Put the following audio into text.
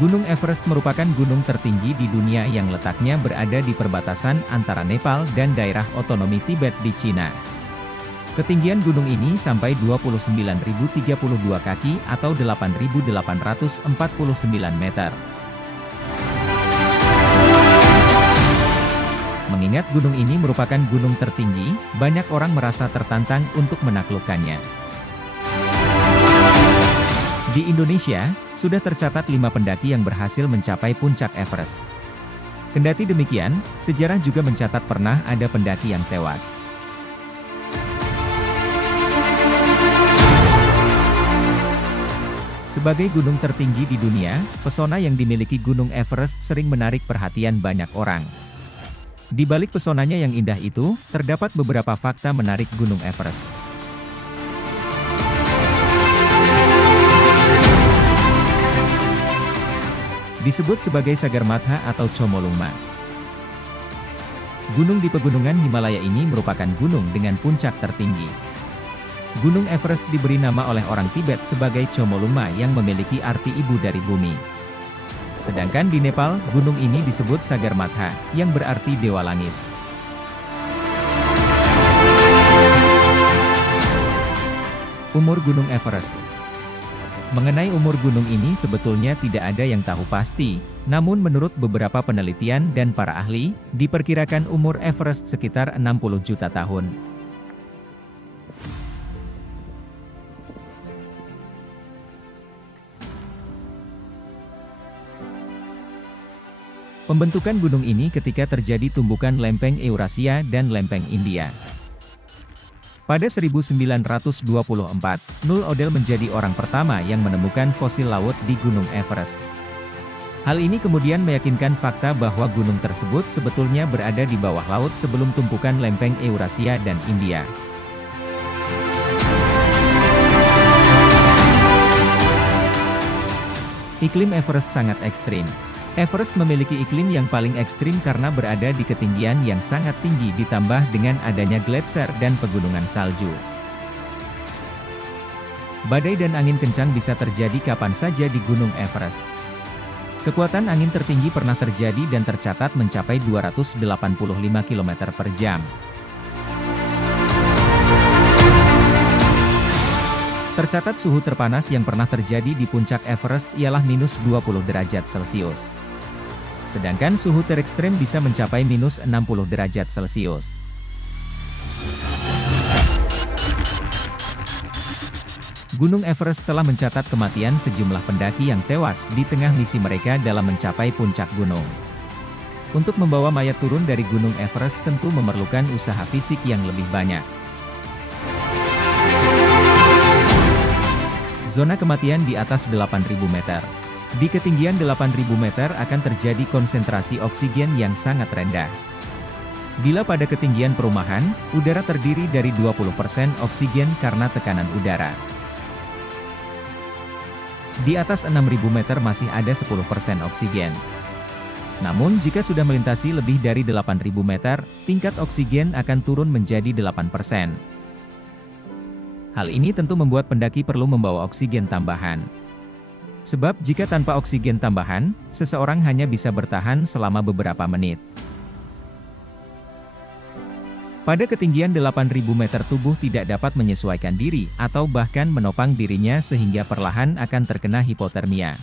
Gunung Everest merupakan gunung tertinggi di dunia yang letaknya berada di perbatasan antara Nepal dan daerah otonomi Tibet di Cina. Ketinggian gunung ini sampai 29.032 kaki atau 8.849 meter. Mengingat gunung ini merupakan gunung tertinggi, banyak orang merasa tertantang untuk menaklukkannya. Di Indonesia, sudah tercatat 5 pendaki yang berhasil mencapai puncak Everest. Kendati demikian, sejarah juga mencatat pernah ada pendaki yang tewas. Sebagai gunung tertinggi di dunia, pesona yang dimiliki Gunung Everest sering menarik perhatian banyak orang. Di balik pesonanya yang indah itu, terdapat beberapa fakta menarik Gunung Everest. Disebut sebagai Sagarmatha atau Chomolungma. Gunung di pegunungan Himalaya ini merupakan gunung dengan puncak tertinggi. Gunung Everest diberi nama oleh orang Tibet sebagai Chomolungma yang memiliki arti ibu dari bumi. Sedangkan di Nepal, gunung ini disebut Sagarmatha, yang berarti dewa langit. Umur Gunung Everest. Mengenai umur gunung ini sebetulnya tidak ada yang tahu pasti, namun menurut beberapa penelitian dan para ahli, diperkirakan umur Everest sekitar 60 juta tahun. Pembentukan gunung ini ketika terjadi tumbukan lempeng Eurasia dan lempeng India. Pada 1924, Null Odell menjadi orang pertama yang menemukan fosil laut di Gunung Everest. Hal ini kemudian meyakinkan fakta bahwa gunung tersebut sebetulnya berada di bawah laut sebelum tumpukan lempeng Eurasia dan India. Iklim Everest sangat ekstrim. Everest memiliki iklim yang paling ekstrim karena berada di ketinggian yang sangat tinggi ditambah dengan adanya gletser dan pegunungan salju. Badai dan angin kencang bisa terjadi kapan saja di Gunung Everest. Kekuatan angin tertinggi pernah terjadi dan tercatat mencapai 285 km per jam. Tercatat suhu terpanas yang pernah terjadi di puncak Everest ialah minus 20 derajat Celcius. Sedangkan suhu terekstrem bisa mencapai minus 60 derajat Celcius. Gunung Everest telah mencatat kematian sejumlah pendaki yang tewas di tengah misi mereka dalam mencapai puncak gunung. Untuk membawa mayat turun dari Gunung Everest tentu memerlukan usaha fisik yang lebih banyak. Zona kematian di atas 8.000 meter. Di ketinggian 8.000 meter akan terjadi konsentrasi oksigen yang sangat rendah. Bila pada ketinggian perumahan, udara terdiri dari 20% oksigen karena tekanan udara. Di atas 6.000 meter masih ada 10% oksigen. Namun jika sudah melintasi lebih dari 8.000 meter, tingkat oksigen akan turun menjadi 8%. Hal ini tentu membuat pendaki perlu membawa oksigen tambahan. Sebab jika tanpa oksigen tambahan, seseorang hanya bisa bertahan selama beberapa menit. Pada ketinggian 8.000 meter tubuh tidak dapat menyesuaikan diri atau bahkan menopang dirinya sehingga perlahan akan terkena hipotermia.